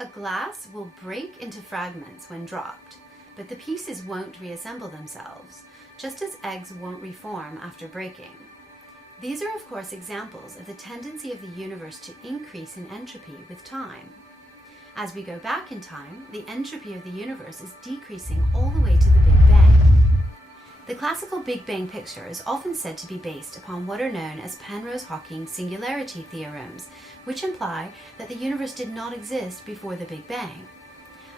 A glass will break into fragments when dropped, but the pieces won't reassemble themselves, just as eggs won't reform after breaking. These are, of course, examples of the tendency of the universe to increase in entropy with time. As we go back in time, the entropy of the universe is decreasing all the way to the Big Bang. The classical Big Bang picture is often said to be based upon what are known as Penrose Hawking singularity theorems, which imply that the universe did not exist before the Big Bang.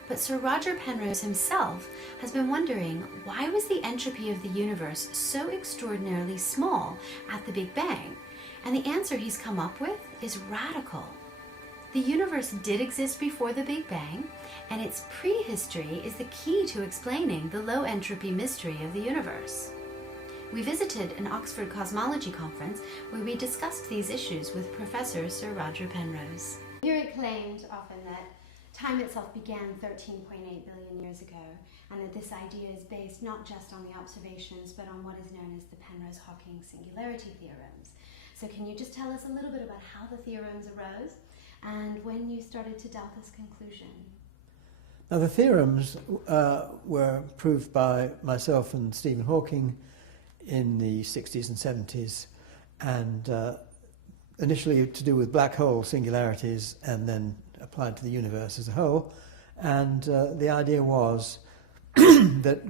But Sir Roger Penrose himself has been wondering, why was the entropy of the universe so extraordinarily small at the Big Bang? And the answer he's come up with is radical. The universe did exist before the Big Bang, and its prehistory is the key to explaining the low entropy mystery of the universe. We visited an Oxford cosmology conference where we discussed these issues with Professor Sir Roger Penrose. Here it claimed often that time itself began 13.8 billion years ago, and that this idea is based not just on the observations, but on what is known as the Penrose Hawking singularity theorems. So can you just tell us a little bit about how the theorems arose and when you started to doubt this conclusion? Now, the theorems were proved by myself and Stephen Hawking in the 60s and 70s, and initially to do with black hole singularities and then applied to the universe as a whole. And the idea was that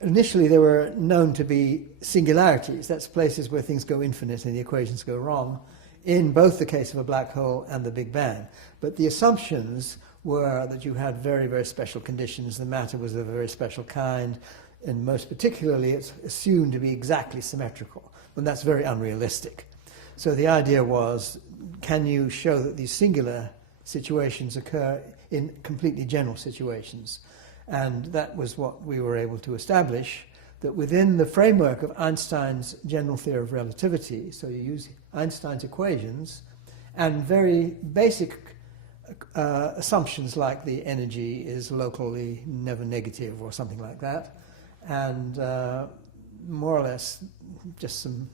initially they were known to be singularities, that's places where things go infinite and the equations go wrong, in both the case of a black hole and the Big Bang. But the assumptions were that you had very, very special conditions, the matter was of a very special kind, and most particularly it's assumed to be exactly symmetrical, and that's very unrealistic. So the idea was, can you show that these singular situations occur in completely general situations? And that was what we were able to establish, that within the framework of Einstein's general theory of relativity, so you use Einstein's equations, and very basic assumptions like the energy is locally never negative or something like that, and more or less just some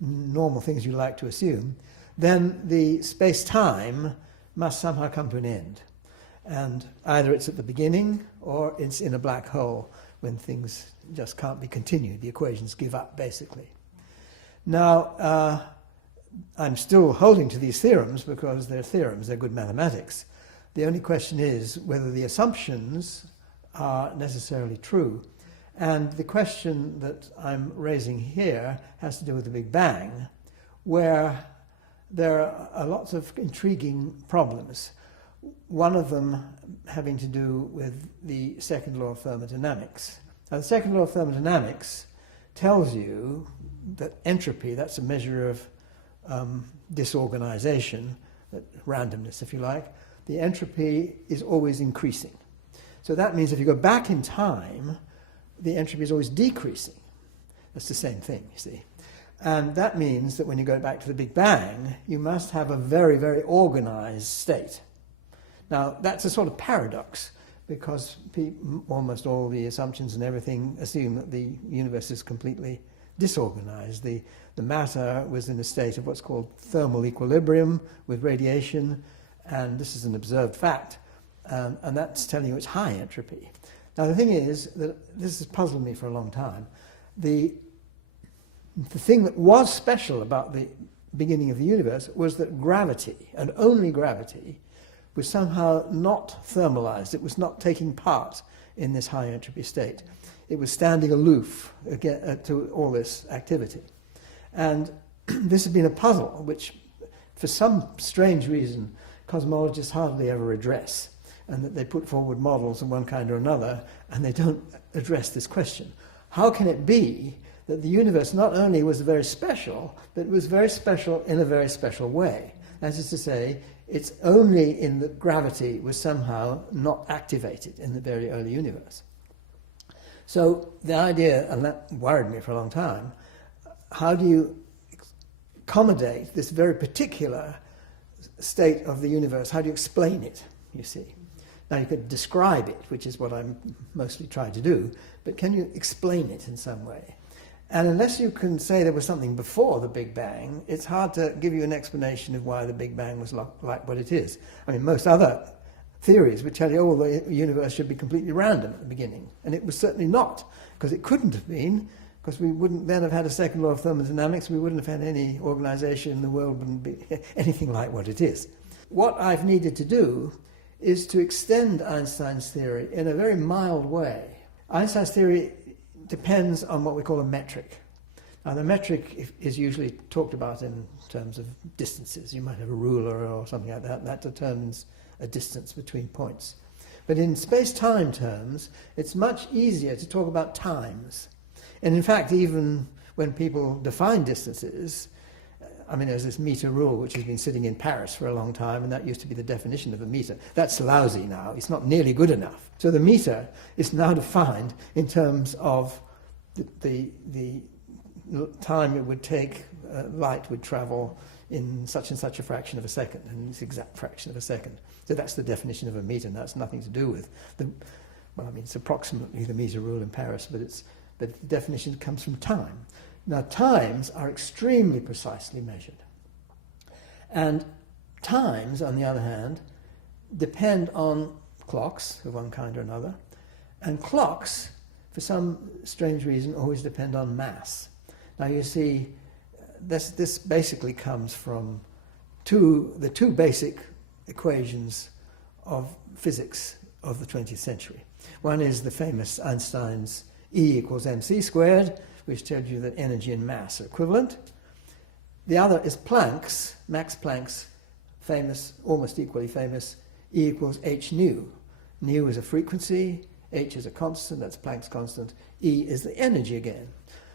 normal things you like to assume, then the space-time must somehow come to an end. And either it's at the beginning or it's in a black hole when things just can't be continued. The equations give up, basically. Now, I'm still holding to these theorems because they're theorems, they're good mathematics. The only question is whether the assumptions are necessarily true. And the question that I'm raising here has to do with the Big Bang, where there are lots of intriguing problems. One of them having to do with the second law of thermodynamics. Now, the second law of thermodynamics tells you that entropy, that's a measure of disorganization, randomness, if you like, the entropy is always increasing. So that means if you go back in time, the entropy is always decreasing. That's the same thing, you see. And that means that when you go back to the Big Bang, you must have a very, very organized state. Now, that's a sort of paradox, because almost all the assumptions and everything assume that the universe is completely disorganized. The matter was in a state of what's called thermal equilibrium with radiation, and this is an observed fact, and that's telling you it's high entropy. Now, the thing is that this has puzzled me for a long time. The thing that was special about the beginning of the universe was that gravity, and only gravity, was somehow not thermalized. It was not taking part in this high entropy state. It was standing aloof to all this activity. And this has been a puzzle which, for some strange reason, cosmologists hardly ever address, and that they put forward models of one kind or another, and they don't address this question. How can it be that the universe not only was very special, but it was very special in a very special way? That is to say, it's only in that gravity was somehow not activated in the very early universe. So the idea, and that worried me for a long time, how do you accommodate this very particular state of the universe? How do you explain it, you see? Now you could describe it, which is what I'm mostly trying to do, but can you explain it in some way? And unless you can say there was something before the Big Bang, it's hard to give you an explanation of why the Big Bang was like what it is. I mean, most other theories would tell you, oh, well, the universe should be completely random at the beginning. And it was certainly not, because it couldn't have been, because we wouldn't then have had a second law of thermodynamics, we wouldn't have had any organisation in the world, wouldn't be anything like what it is. What I've needed to do is to extend Einstein's theory in a very mild way. Einstein's theory depends on what we call a metric. Now, the metric is usually talked about in terms of distances. You might have a ruler or something like that, and that determines a distance between points. But in space-time terms, it's much easier to talk about times. And in fact, even when people define distances, I mean, there's this meter rule which has been sitting in Paris for a long time, and that used to be the definition of a meter. That's lousy now. It's not nearly good enough. So the meter is now defined in terms of the time it would take, light would travel in such and such a fraction of a second, and this exact fraction of a second. So that's the definition of a meter, and that's nothing to do with it's approximately the meter rule in Paris, but the definition comes from time. Now, times are extremely precisely measured. And times, on the other hand, depend on clocks of one kind or another. And clocks, for some strange reason, always depend on mass. Now, you see, this basically comes from the two basic equations of physics of the 20th century. One is the famous Einstein's E equals mc squared, which tells you that energy and mass are equivalent. The other is Planck's, Max Planck's famous, almost equally famous, E equals h nu. Nu is a frequency, h is a constant, that's Planck's constant, E is the energy again.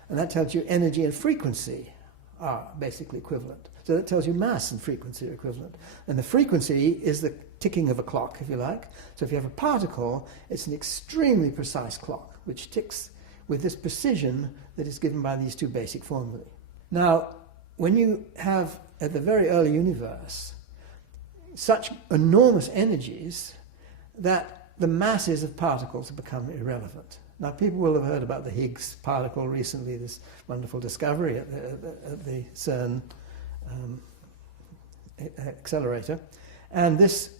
And that tells you energy and frequency are basically equivalent. So that tells you mass and frequency are equivalent. And the frequency is the ticking of a clock, if you like. So if you have a particle, it's an extremely precise clock, which ticks with this precision that is given by these two basic formulae. Now, when you have, at the very early universe, such enormous energies that the masses of particles have become irrelevant. Now, people will have heard about the Higgs particle recently, this wonderful discovery at the CERN accelerator. And this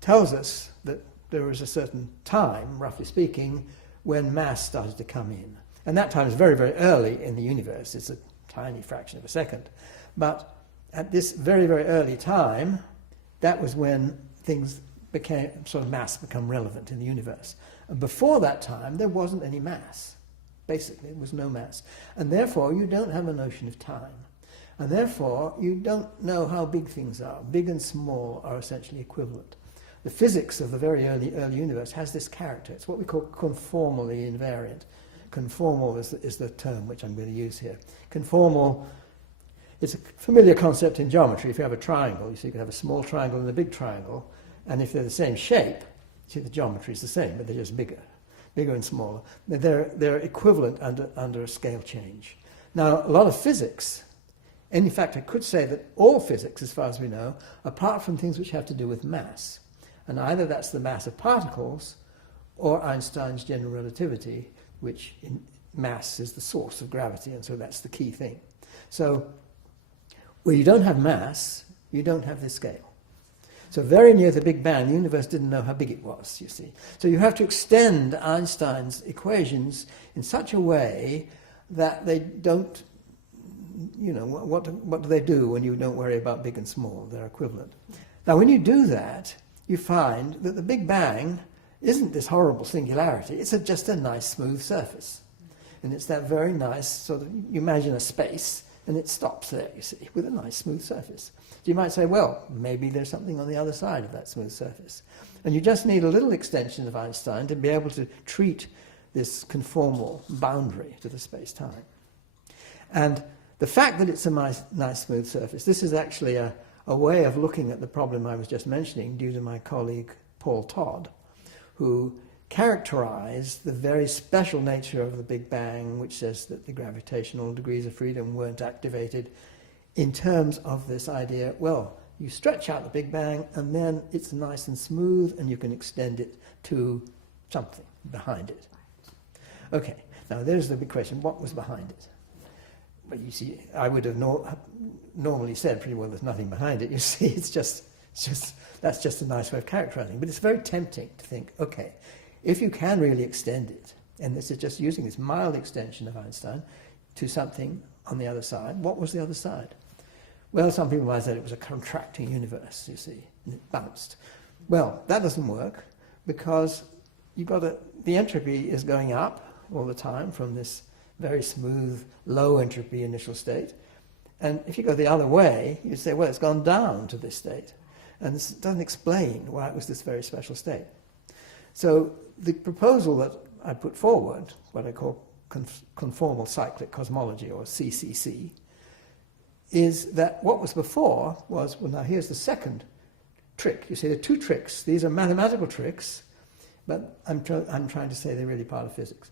tells us that there was a certain time, roughly speaking, when mass started to come in. And that time is very, very early in the universe. It's a tiny fraction of a second. But at this very, very early time, that was when things became, sort of mass become relevant in the universe. And before that time, there wasn't any mass. Basically, there was no mass. And therefore, you don't have a notion of time. And therefore, you don't know how big things are. Big and small are essentially equivalent. The physics of the very early universe has this character. It's what we call conformally invariant. Conformal is the term which I'm going to use here. Conformal is a familiar concept in geometry. If you have a triangle, you see you can have a small triangle and a big triangle, and if they're the same shape, see the geometry is the same, but they're just bigger and smaller. They're equivalent under a scale change. Now, a lot of physics, and in fact I could say that all physics, as far as we know, apart from things which have to do with mass, and either that's the mass of particles or Einstein's general relativity, which in mass is the source of gravity, and so that's the key thing. So where you don't have mass, you don't have this scale. So very near the Big Bang, the universe didn't know how big it was, you see. So you have to extend Einstein's equations in such a way that they don't, what do they do when you don't worry about big and small? They're equivalent. Now when you do that, you find that the Big Bang isn't this horrible singularity, it's just a nice smooth surface. And it's that very nice sort of, you imagine a space, and it stops there, you see, with a nice smooth surface. So you might say, well, maybe there's something on the other side of that smooth surface. And you just need a little extension of Einstein to be able to treat this conformal boundary to the space-time. And the fact that it's a nice smooth surface, this is actually a way of looking at the problem I was just mentioning due to my colleague Paul Todd, who characterized the very special nature of the Big Bang, which says that the gravitational degrees of freedom weren't activated, in terms of this idea, well, you stretch out the Big Bang and then it's nice and smooth and you can extend it to something behind it. Okay, now there's the big question, what was behind it? But you see, I would have normally said pretty well there's nothing behind it. You see, it's just that's just a nice way of characterizing. But it's very tempting to think, okay, if you can really extend it, and this is just using this mild extension of Einstein to something on the other side, what was the other side? Well, some people might say it was a contracting universe, you see, and it bounced. Well, that doesn't work because you've got the entropy is going up all the time from this very smooth, low entropy initial state. And if you go the other way, you say, well, it's gone down to this state. And this doesn't explain why it was this very special state. So the proposal that I put forward, what I call Conformal Cyclic Cosmology, or CCC, is that what was before was, well, now here's the second trick. You see, there are two tricks. These are mathematical tricks, but I'm trying to say they're really part of physics.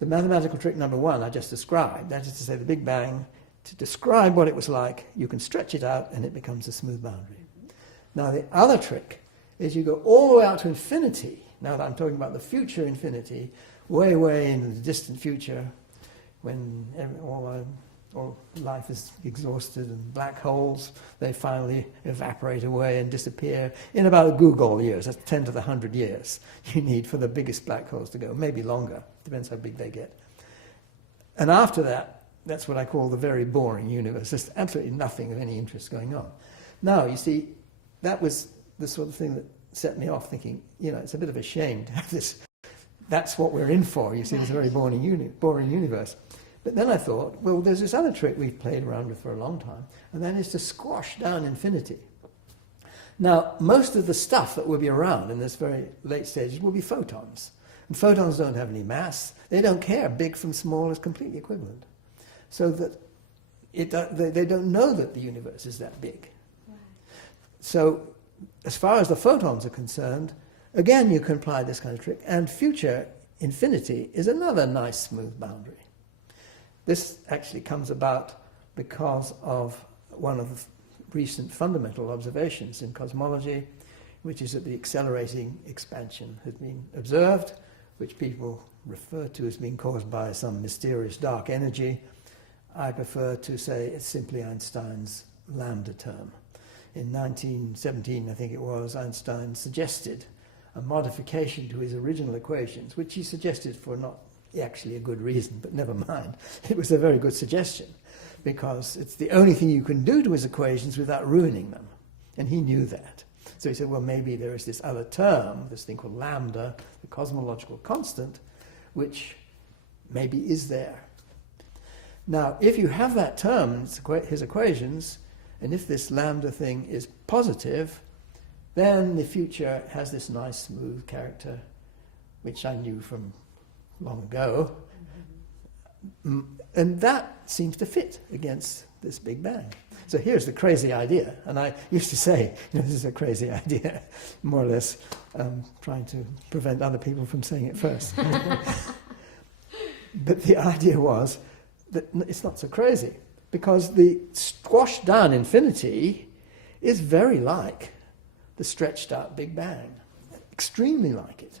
The mathematical trick number one I just described, that is to say the Big Bang, to describe what it was like, you can stretch it out and it becomes a smooth boundary. Now the other trick is you go all the way out to infinity. Now that I'm talking about the future infinity, way, way in the distant future, when all life is exhausted and black holes, they finally evaporate away and disappear in about a googol years. That's 10 to the 100 years you need for the biggest black holes to go, maybe longer, depends how big they get. And after that, that's what I call the very boring universe. There's absolutely nothing of any interest going on. Now, you see, that was the sort of thing that set me off thinking, you know, it's a bit of a shame to have this. That's what we're in for, you see, this very boring universe. But then I thought, well, there's this other trick we've played around with for a long time, and that is to squash down infinity. Now, most of the stuff that will be around in this very late stages will be photons. And photons don't have any mass. They don't care. Big from small is completely equivalent. So that they don't know that the universe is that big. Right. So as far as the photons are concerned, again, you can apply this kind of trick. And future infinity is another nice smooth boundary. This actually comes about because of one of the recent fundamental observations in cosmology, which is that the accelerating expansion has been observed, which people refer to as being caused by some mysterious dark energy. I prefer to say it's simply Einstein's lambda term. In 1917, I think it was, Einstein suggested a modification to his original equations, which he suggested for not actually a good reason, but never mind. It was a very good suggestion, because it's the only thing you can do to his equations without ruining them. And he knew that. So he said, well, maybe there is this other term, this thing called lambda, the cosmological constant, which maybe is there. Now, if you have that term, his equations, and if this lambda thing is positive, then the future has this nice smooth character, which I knew from long ago. And that seems to fit against this Big Bang. So here's the crazy idea. And I used to say, you know, this is a crazy idea, more or less trying to prevent other people from saying it first. But the idea was that it's not so crazy, because the squashed down infinity is very like the stretched out Big Bang, extremely like it.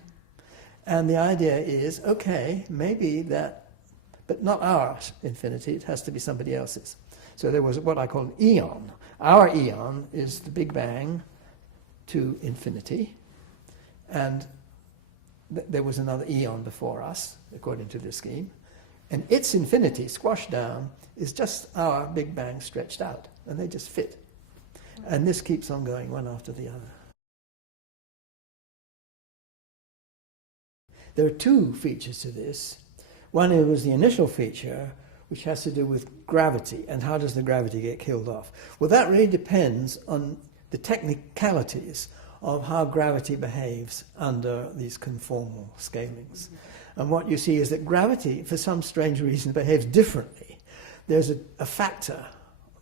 And the idea is, okay, maybe that, but not our infinity, it has to be somebody else's. So there was what I call an eon. Our eon is the Big Bang to infinity, and there was another eon before us, according to this scheme, and its infinity, squashed down, is just our Big Bang stretched out, and they just fit. And this keeps on going one after the other. There are two features to this. One was the initial feature, which has to do with gravity, and how does the gravity get killed off? Well, that really depends on the technicalities of how gravity behaves under these conformal scalings. And what you see is that gravity, for some strange reason, behaves differently. There's a factor,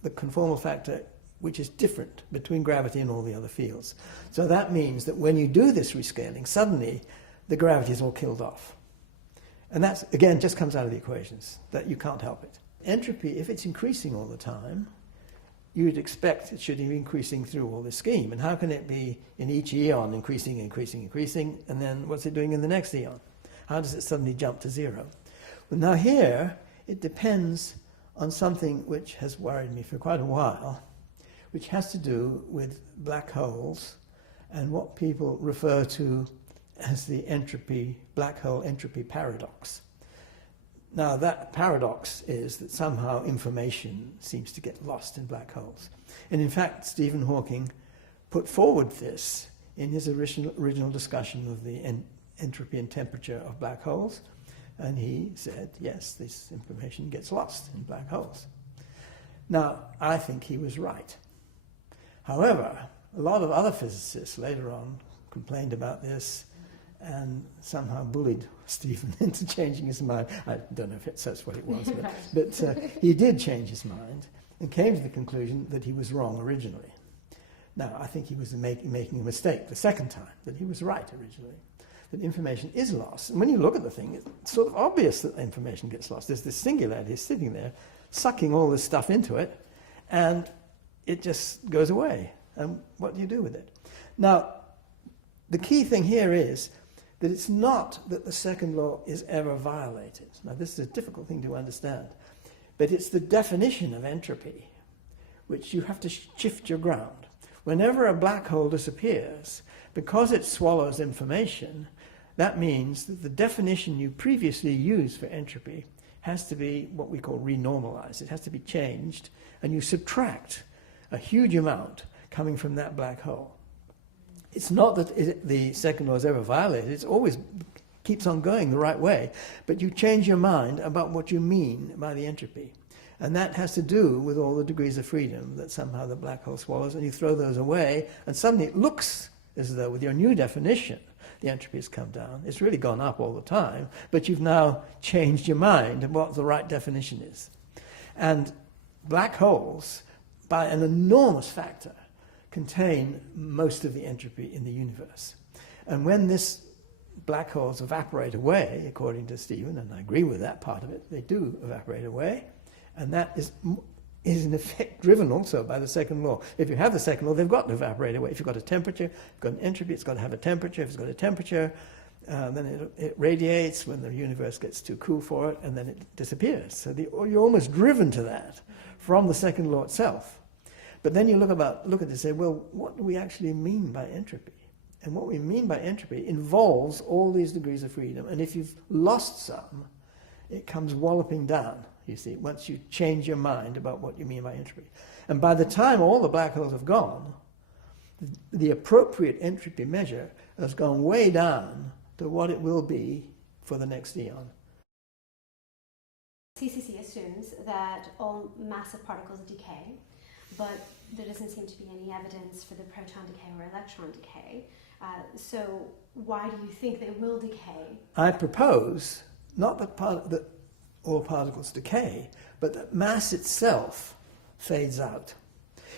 the conformal factor, which is different between gravity and all the other fields. So that means that when you do this rescaling, suddenly the gravity is all killed off. And that, again, just comes out of the equations, that you can't help it. Entropy, if it's increasing all the time, you'd expect it should be increasing through all this scheme. And how can it be in each eon increasing, increasing, increasing, and then what's it doing in the next eon? How does it suddenly jump to zero? Well, now here, it depends on something which has worried me for quite a while, which has to do with black holes and what people refer to as the black hole entropy paradox. Now, that paradox is that somehow information seems to get lost in black holes. And in fact, Stephen Hawking put forward this in his original discussion of the entropy and temperature of black holes. And he said, yes, this information gets lost in black holes. Now, I think he was right. However, a lot of other physicists later on complained about this and somehow bullied Stephen into changing his mind. I don't know if that's what it was, but he did change his mind and came to the conclusion that he was wrong originally. Now, I think he was making a mistake the second time, that he was right originally, that information is lost. And when you look at the thing, it's sort of obvious that information gets lost. There's this singularity sitting there, sucking all this stuff into it, and it just goes away. And what do you do with it? Now, the key thing here is that it's not that the second law is ever violated. Now, this is a difficult thing to understand, but it's the definition of entropy, which you have to shift your ground. Whenever a black hole disappears, because it swallows information, that means that the definition you previously used for entropy has to be what we call renormalized. It has to be changed, and you subtract a huge amount coming from that black hole. It's not that the second law is ever violated, it always keeps on going the right way, but you change your mind about what you mean by the entropy. And that has to do with all the degrees of freedom that somehow the black hole swallows, and you throw those away, and suddenly it looks as though with your new definition, the entropy has come down. It's really gone up all the time, but you've now changed your mind of what the right definition is. And black holes, by an enormous factor, contain most of the entropy in the universe. And when this black holes evaporate away, according to Stephen, and I agree with that part of it, they do evaporate away, and that is in effect driven also by the second law. If you have the second law, they've got to evaporate away. If you've got a temperature, you've got an entropy, it's got to have a temperature. If it's got a temperature, then it radiates when the universe gets too cool for it, and then it disappears. So you're almost driven to that from the second law itself. But then you look at this and say, well, what do we actually mean by entropy? And what we mean by entropy involves all these degrees of freedom. And if you've lost some, it comes walloping down, you see, once you change your mind about what you mean by entropy. And by the time all the black holes have gone, the appropriate entropy measure has gone way down to what it will be for the next eon. CCC assumes that all massive particles decay, but there doesn't seem to be any evidence for the proton decay or electron decay. So why do you think they will decay? I propose not that all particles decay, but that mass itself fades out.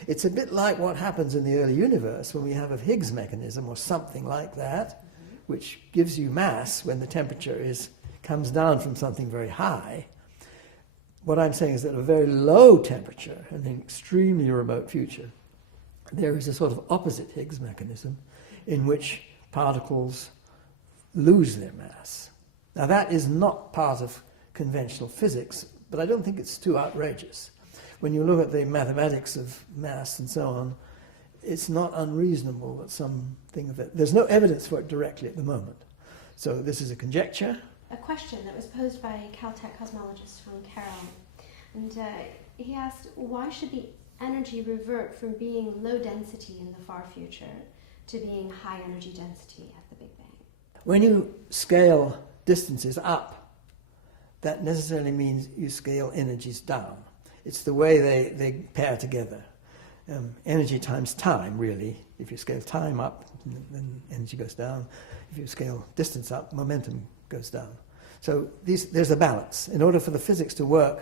It's a bit like what happens in the early universe when we have a Higgs mechanism or something like that, which gives you mass when the temperature comes down from something very high. What I'm saying is that at a very low temperature, in an extremely remote future, there is a sort of opposite Higgs mechanism in which particles lose their mass. Now that is not part of conventional physics, but I don't think it's too outrageous. When you look at the mathematics of mass and so on, it's not unreasonable that something of it... There's no evidence for it directly at the moment. So this is a conjecture. A question that was posed by a Caltech cosmologist from Carroll, and he asked, why should the energy revert from being low density in the far future to being high energy density at the Big Bang? When you scale distances up, that necessarily means you scale energies down. It's the way they pair together. Energy times time, really. If you scale time up, then energy goes down. If you scale distance up, momentum goes down. So there's a balance. In order for the physics to work,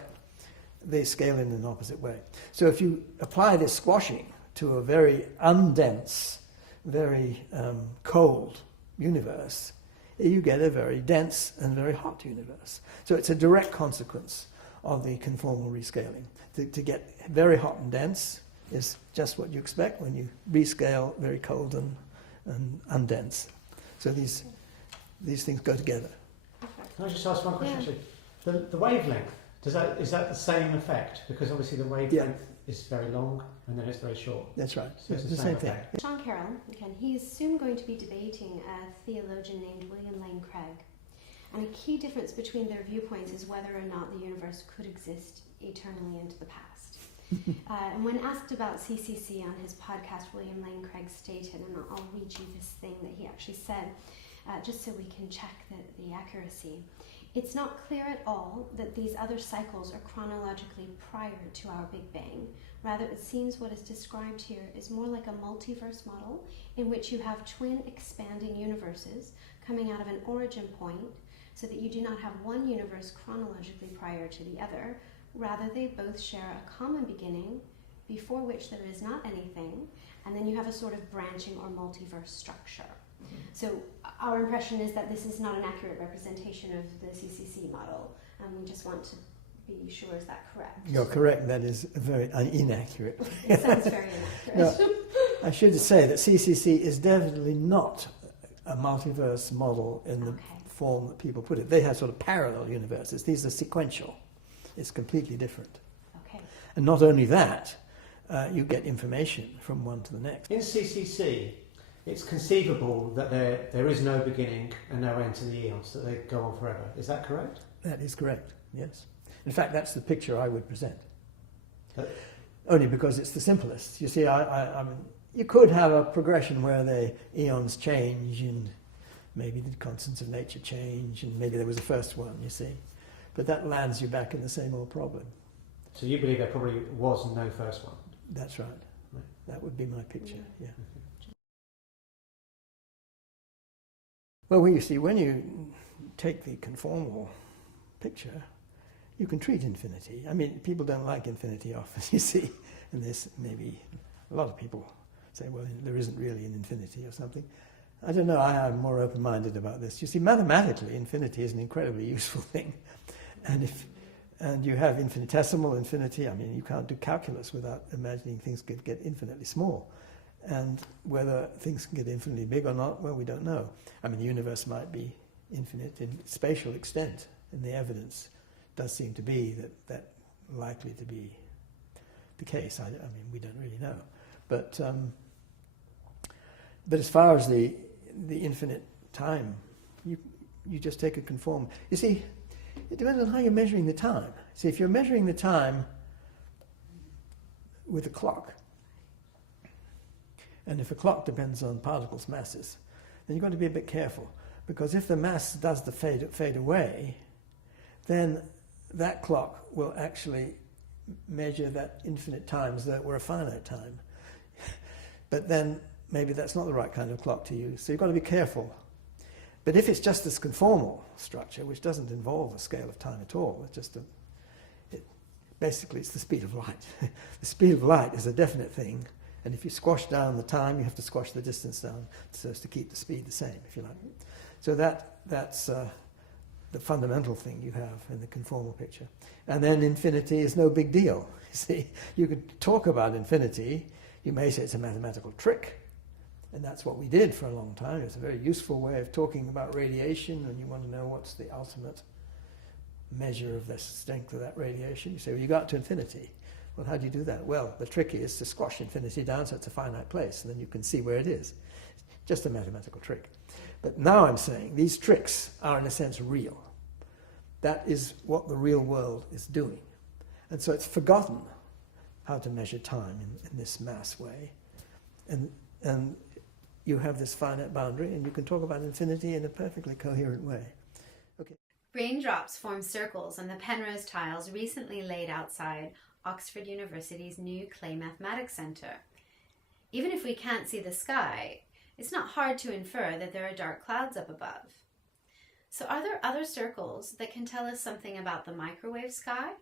they scale in an opposite way. So if you apply this squashing to a very undense, very cold universe, you get a very dense and very hot universe. So it's a direct consequence of the conformal rescaling. To get very hot and dense is just what you expect when you rescale very cold and undense. So these things go together. Can I just ask one question? Yeah. The wavelength, Is that the same effect? Because obviously the wavelength is very long and then it's very short. That's right. So it's the same thing. Sean Carroll, again, he's soon going to be debating a theologian named William Lane Craig. And a key difference between their viewpoints is whether or not the universe could exist eternally into the past. And when asked about CCC on his podcast, William Lane Craig stated, and I'll read you this thing that he actually said, just so we can check the accuracy. It's not clear at all that these other cycles are chronologically prior to our Big Bang. Rather, it seems what is described here is more like a multiverse model in which you have twin expanding universes coming out of an origin point, so that you do not have one universe chronologically prior to the other. Rather, they both share a common beginning, before which there is not anything, and then you have a sort of branching or multiverse structure. So our impression is that this is not an accurate representation of the CCC model, and we just want to be sure, is that correct? You're correct, that is very inaccurate. It sounds very inaccurate. No, I should say that CCC is definitely not a multiverse model in the form that people put it. They have sort of parallel universes. These are sequential. It's completely different. Okay. And not only that, you get information from one to the next. In CCC, it's conceivable that there is no beginning and no end to the eons, that they go on forever. Is that correct? That is correct, yes. In fact, that's the picture I would present. Only because it's the simplest. You see, I mean, you could have a progression where the eons change and maybe the constants of nature change and maybe there was a first one, you see. But that lands you back in the same old problem. So you believe there probably was no first one? That's right. That would be my picture, yeah. Well, you see, when you take the conformal picture, you can treat infinity. I mean, people don't like infinity often, you see, and there's maybe a lot of people say, well, there isn't really an infinity or something. I don't know, I'm more open-minded about this. You see, mathematically, infinity is an incredibly useful thing. And you have infinitesimal infinity. I mean, you can't do calculus without imagining things could get infinitely small. And whether things can get infinitely big or not, well, we don't know. I mean, the universe might be infinite in spatial extent, and the evidence does seem to be that likely to be the case. I mean, we don't really know. But as far as the infinite time, you just take a conform. You see, it depends on how you're measuring the time. See, if you're measuring the time with a clock, and if a clock depends on particles' masses, then you've got to be a bit careful, because if the mass does the fade away, then that clock will actually measure that infinite times that were a finite time. But then maybe that's not the right kind of clock to use, so you've got to be careful. But if it's just this conformal structure, which doesn't involve a scale of time at all, it's just basically it's the speed of light. The speed of light is a definite thing, and if you squash down the time, you have to squash the distance down so as to keep the speed the same, if you like. So that's the fundamental thing you have in the conformal picture. And then infinity is no big deal. You see, you could talk about infinity. You may say it's a mathematical trick, and that's what we did for a long time. It's a very useful way of talking about radiation, and you want to know what's the ultimate measure of the strength of that radiation. You say, well, you got to infinity. Well, how do you do that? Well, the trick is to squash infinity down so it's a finite place, and then you can see where it is. It's just a mathematical trick. But now I'm saying these tricks are, in a sense, real. That is what the real world is doing. And so it's forgotten how to measure time in this mass way. And you have this finite boundary, and you can talk about infinity in a perfectly coherent way. Okay. Raindrops form circles on the Penrose tiles recently laid outside Oxford University's new Clay Mathematics Centre. Even if we can't see the sky, it's not hard to infer that there are dark clouds up above. So are there other circles that can tell us something about the microwave sky?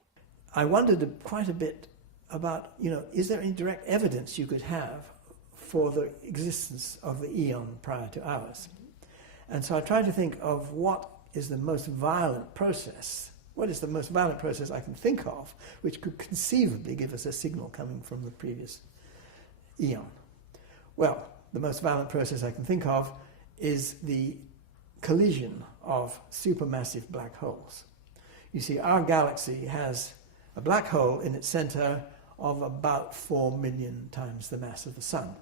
I wondered quite a bit about, is there any direct evidence you could have for the existence of the eon prior to ours? And so I tried to think of what is the most violent process. What is the most violent process I can think of which could conceivably give us a signal coming from the previous eon? Well, the most violent process I can think of is the collision of supermassive black holes. You see, our galaxy has a black hole in its center of about 4 million times the mass of the Sun.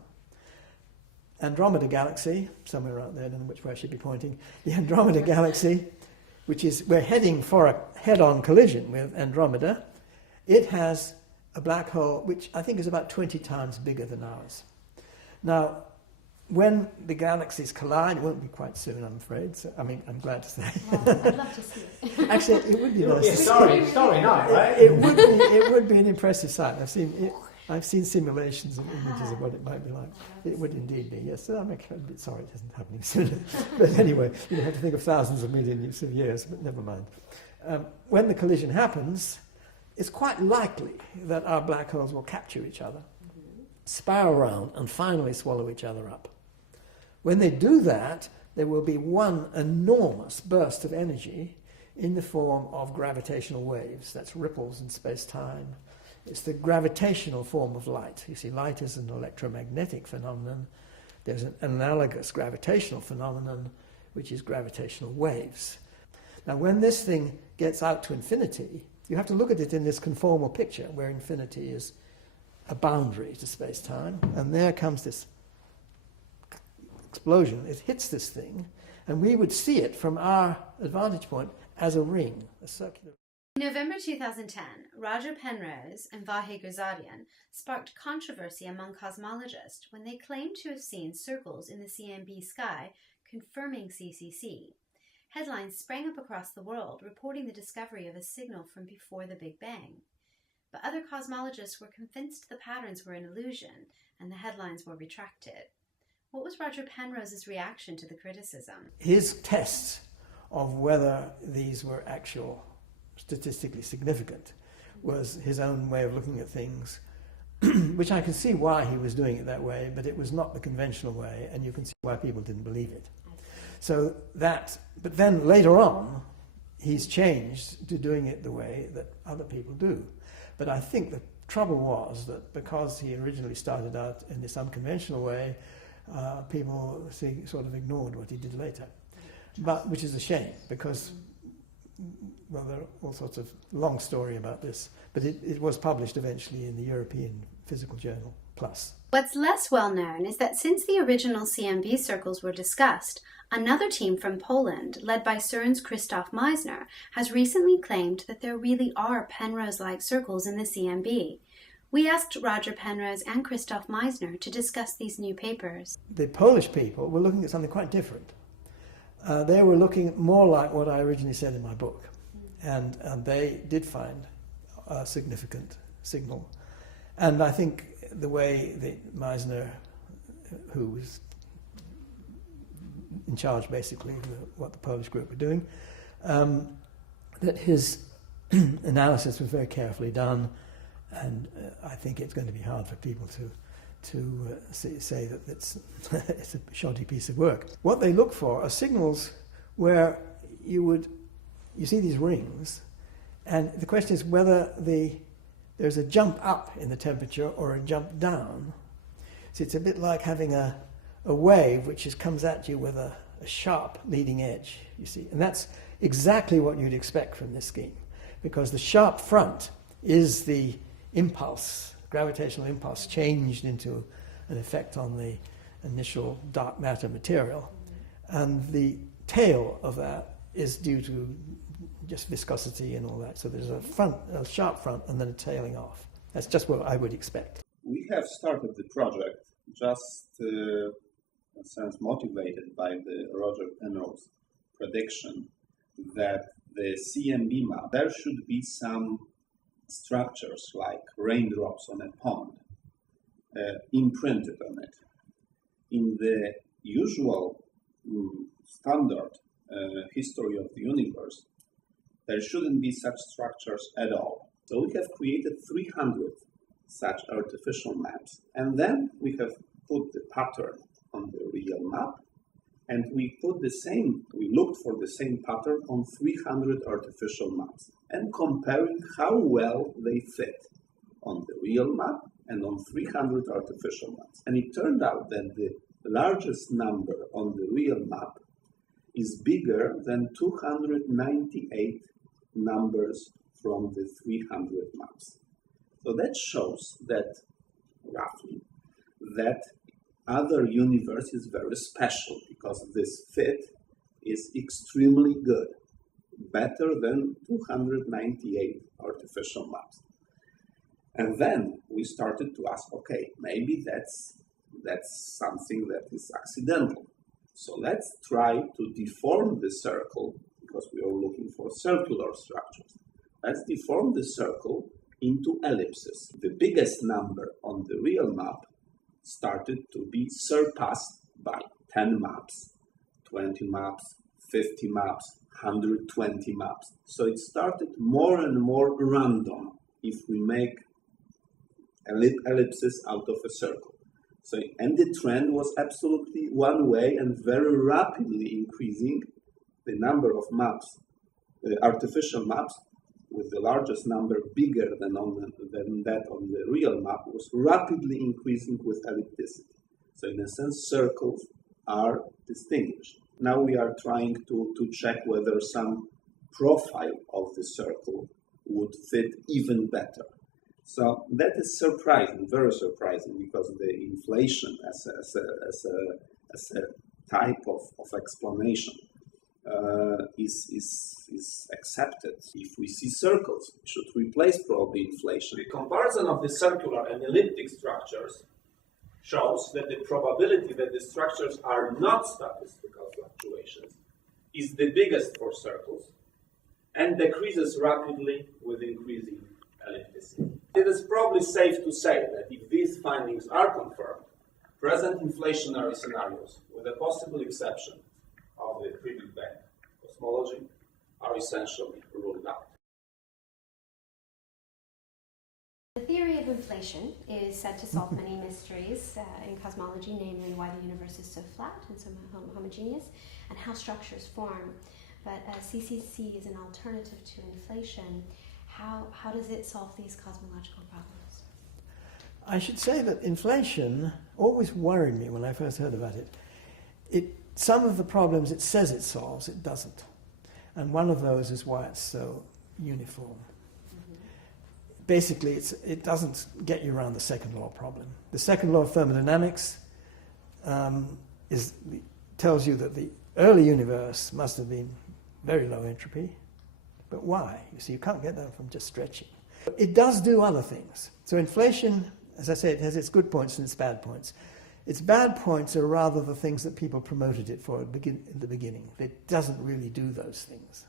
Andromeda Galaxy, somewhere out there, I don't know which way I should be pointing, the Andromeda Galaxy, which is, we're heading for a head-on collision with Andromeda, it has a black hole which I think is about 20 times bigger than ours. Now, when the galaxies collide, it won't be quite soon, I'm afraid. So, I mean, I'm glad to say. Well, I'd love to see it. Actually, it would be nice. Sorry night, right? It would be an impressive sight. I've seen simulations and images of what it might be like. It would indeed be, yes. So I'm a bit sorry it isn't happening sooner. But anyway, you have to think of thousands of millions of years, but never mind. When the collision happens, it's quite likely that our black holes will capture each other, spiral around, and finally swallow each other up. When they do that, there will be one enormous burst of energy in the form of gravitational waves. That's ripples in space-time. It's the gravitational form of light. You see, light is an electromagnetic phenomenon. There's an analogous gravitational phenomenon, which is gravitational waves. Now, when this thing gets out to infinity, you have to look at it in this conformal picture, where infinity is a boundary to space-time, and there comes this explosion. It hits this thing, and we would see it from our advantage point as a ring, a circular. In November 2010, Roger Penrose and Vahe Gurzadyan sparked controversy among cosmologists when they claimed to have seen circles in the CMB sky confirming CCC. Headlines sprang up across the world reporting the discovery of a signal from before the Big Bang. But other cosmologists were convinced the patterns were an illusion and the headlines were retracted. What was Roger Penrose's reaction to the criticism? His tests of whether these were actual statistically significant was his own way of looking at things, which I can see why he was doing it that way, but it was not the conventional way, and you can see why people didn't believe it. So that, but then later on, he's changed to doing it the way that other people do. But I think the trouble was that because he originally started out in this unconventional way, people sort of ignored what he did later. But which is a shame, because, well, there are all sorts of long story about this, but it was published eventually in the European Physical Journal Plus. What's less well known is that since the original CMB circles were discussed, another team from Poland, led by CERN's Krzysztof Meissner, has recently claimed that there really are Penrose-like circles in the CMB. We asked Roger Penrose and Krzysztof Meissner to discuss these new papers. The Polish people were looking at something quite different. They were looking more like what I originally said in my book, and they did find a significant signal. And I think the way that Meissner, who was in charge basically of what the Polish group were doing, that his analysis was very carefully done, and I think it's going to be hard for people to say that it's a shoddy piece of work. What they look for are signals where you see these rings, and the question is whether there's a jump up in the temperature or a jump down. So it's a bit like having a wave which comes at you with a sharp leading edge, you see. And that's exactly what you'd expect from this scheme, because the sharp front is the impulse, gravitational impulse, changed into an effect on the initial dark matter material. And the tail of that is due to just viscosity and all that. So there's a sharp front and then a tailing off. That's just what I would expect. We have started the project just in a sense motivated by the Roger Penrose prediction that the CMB map, there should be some structures like raindrops on a pond imprinted on it. In the usual standard history of the universe, there shouldn't be such structures at all. So we have created 300 such artificial maps, and then we have put the pattern on the real map, and we looked for the same pattern on 300 artificial maps, and comparing how well they fit on the real map and on 300 artificial maps. And it turned out that the largest number on the real map is bigger than 298 numbers from the 300 maps. So that shows that, roughly, that other universe is very special because this fit is extremely good, better than 298 artificial maps. And then we started to ask, okay, maybe that's something that is accidental. So let's try to deform the circle, because we are looking for circular structures. Let's deform the circle into ellipses. The biggest number on the real map started to be surpassed by 10 maps, 20 maps, 50 maps, 120 maps. So it started more and more random if we make ellipses out of a circle. So, and the trend was absolutely one way and very rapidly increasing. The number of maps, artificial maps, with the largest number bigger than that on the real map, was rapidly increasing with ellipticity. So in a sense, circles are distinguished. Now we are trying to check whether some profile of the circle would fit even better. So that is surprising, very surprising, because the inflation as a type of explanation is accepted. If we see circles, we should replace probably inflation. The comparison of the circular and elliptic structures shows that the probability that the structures are not statistical fluctuations is the biggest for circles and decreases rapidly with increasing ellipticity. It is probably safe to say that if these findings are confirmed, present inflationary scenarios, with a possible exception of the pre-Big Bang cosmology, are essentially ruled out. The theory of inflation is said to solve many mysteries in cosmology, namely why the universe is so flat and so homogeneous, and how structures form. But CCC is an alternative to inflation. How does it solve these cosmological problems? I should say that inflation always worried me when I first heard about it. Some of the problems it says it solves, it doesn't. And one of those is why it's so uniform. Basically, it doesn't get you around the second law problem. The second law of thermodynamics tells you that the early universe must have been very low entropy. But why? You see, you can't get that from just stretching. It does do other things. So inflation, as I say, it has its good points and its bad points. Its bad points are rather the things that people promoted it for at the beginning. It doesn't really do those things.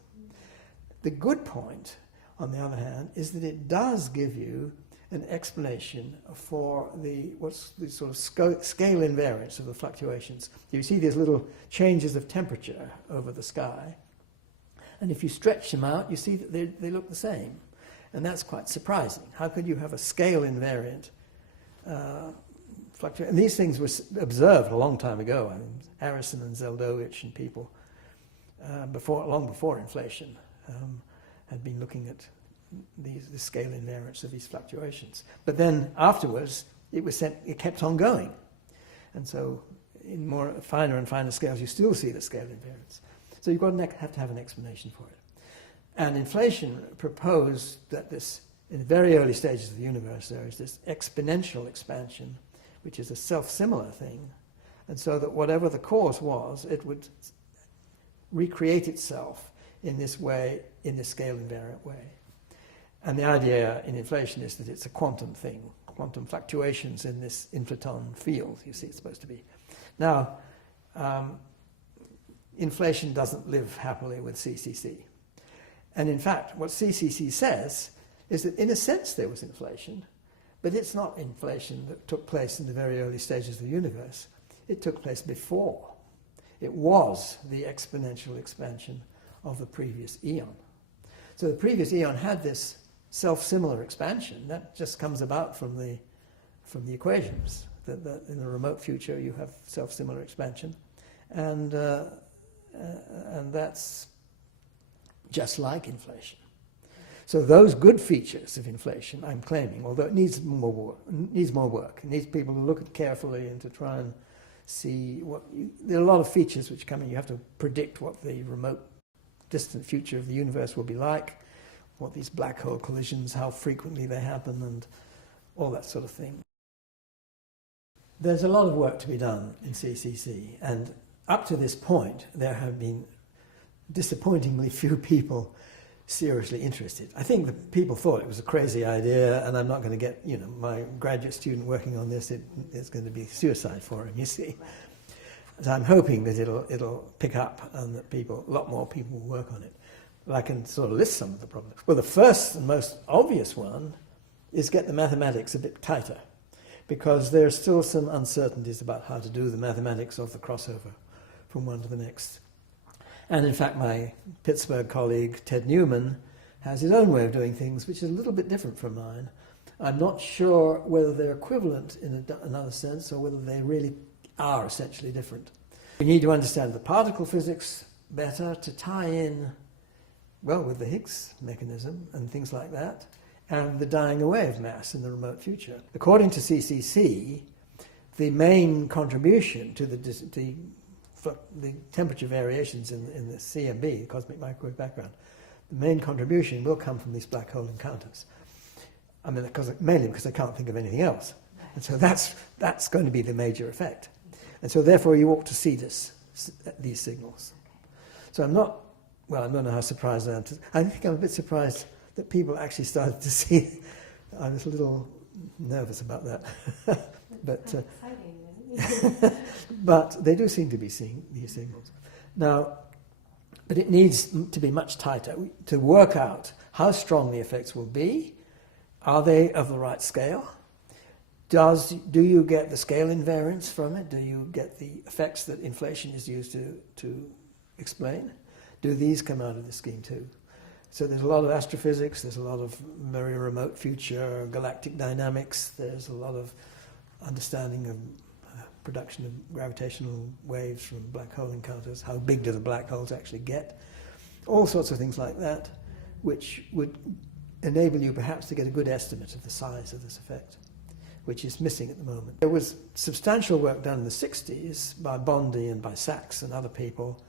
The good point, on the other hand, is that it does give you an explanation for what's the sort of scale invariance of the fluctuations. You see these little changes of temperature over the sky, and if you stretch them out, you see that they look the same. And that's quite surprising. How could you have a scale invariant fluctuation? And these things were observed a long time ago. I mean, Harrison and Zeldovich and people, long before inflation, had been looking at the scale invariance of these fluctuations. But then afterwards, it kept on going. And so in more finer and finer scales, you still see the scale invariance. So you've got to have to have an explanation for it. And inflation proposed that in the very early stages of the universe, there is this exponential expansion, which is a self-similar thing, and so that whatever the cause was, it would recreate itself in this way, in this scale invariant way. And the idea in inflation is that it's a quantum thing, quantum fluctuations in this inflaton field, you see it's supposed to be. Now, inflation doesn't live happily with CCC. And in fact, what CCC says is that in a sense there was inflation, but it's not inflation that took place in the very early stages of the universe. It took place before. It was the exponential expansion of the previous eon. So the previous eon had this self-similar expansion. That just comes about from the equations, that in the remote future you have self-similar expansion. And that's just like inflation. So those good features of inflation, I'm claiming, although it needs more work, it needs people to look at carefully and to try and see there are a lot of features which come in. You have to predict what the remote, distant future of the universe will be like. what these black hole collisions, how frequently they happen, and all that sort of thing. There's a lot of work to be done in CCC, and up to this point there have been disappointingly few people seriously interested. I think the people thought it was a crazy idea, and I'm not going to get, my graduate student working on this, it's going to be suicide for him, you see. So I'm hoping that it'll pick up and that a lot more people will work on it. But I can sort of list some of the problems. Well, the first and most obvious one is get the mathematics a bit tighter, because there are still some uncertainties about how to do the mathematics of the crossover from one to the next. And in fact, my Pittsburgh colleague, Ted Newman, has his own way of doing things, which is a little bit different from mine. I'm not sure whether they're equivalent in another sense or whether they really are essentially different. We need to understand the particle physics better to tie in, well, with the Higgs mechanism and things like that, and the dying away of mass in the remote future. According to CCC, the main contribution to the temperature variations in the CMB, the cosmic microwave background, the main contribution will come from these black hole encounters. I mean, mainly because they can't think of anything else. And so that's going to be the major effect. And so therefore you ought to see these signals. So I don't know how surprised I am. I think I'm a bit surprised that people actually started to see. I was a little nervous about that. But they do seem to be seeing these signals. Now, but it needs to be much tighter to work out how strong the effects will be. Are they of the right scale? Do you get the scale invariance from it? Do you get the effects that inflation is used to explain? Do these come out of the scheme too? So there's a lot of astrophysics, there's a lot of very remote future galactic dynamics, there's a lot of understanding of production of gravitational waves from black hole encounters, how big do the black holes actually get, all sorts of things like that, which would enable you perhaps to get a good estimate of the size of this effect, which is missing at the moment. There was substantial work done in the 60s by Bondi and by Sachs and other people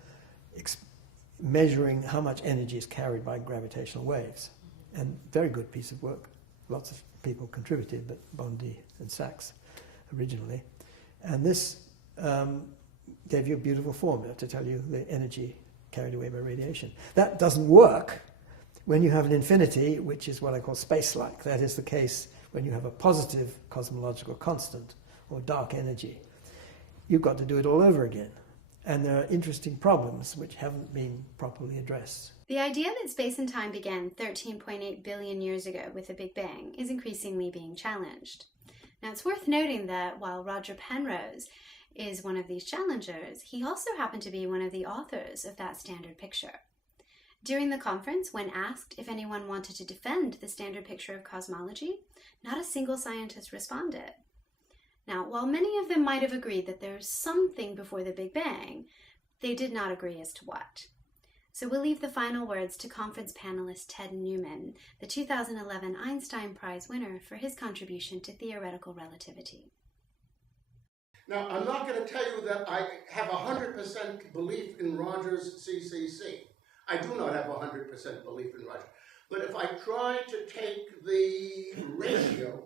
measuring how much energy is carried by gravitational waves, and very good piece of work. Lots of people contributed, but Bondi and Sachs originally. And this gave you a beautiful formula to tell you the energy carried away by radiation. That doesn't work when you have an infinity, which is what I call space-like. That is the case when you have a positive cosmological constant, or dark energy. You've got to do it all over again. And there are interesting problems which haven't been properly addressed. The idea that space and time began 13.8 billion years ago with the Big Bang is increasingly being challenged. Now, it's worth noting that while Roger Penrose is one of these challengers, he also happened to be one of the authors of that standard picture. During the conference, when asked if anyone wanted to defend the standard picture of cosmology, not a single scientist responded. Now, while many of them might have agreed that there's something before the Big Bang, they did not agree as to what. So we'll leave the final words to conference panelist Ted Newman, the 2011 Einstein Prize winner for his contribution to theoretical relativity. Now, I'm not going to tell you that I have 100% belief in Roger's CCC. I do not have 100% belief in Roger. But if I try to take the ratio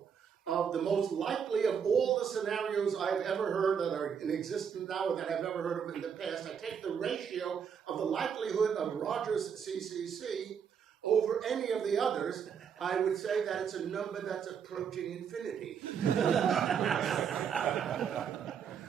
of the most likely of all the scenarios I've ever heard that are in existence now or that I've ever heard of in the past, I take the ratio of the likelihood of Roger's CCC over any of the others, I would say that it's a number that's approaching infinity.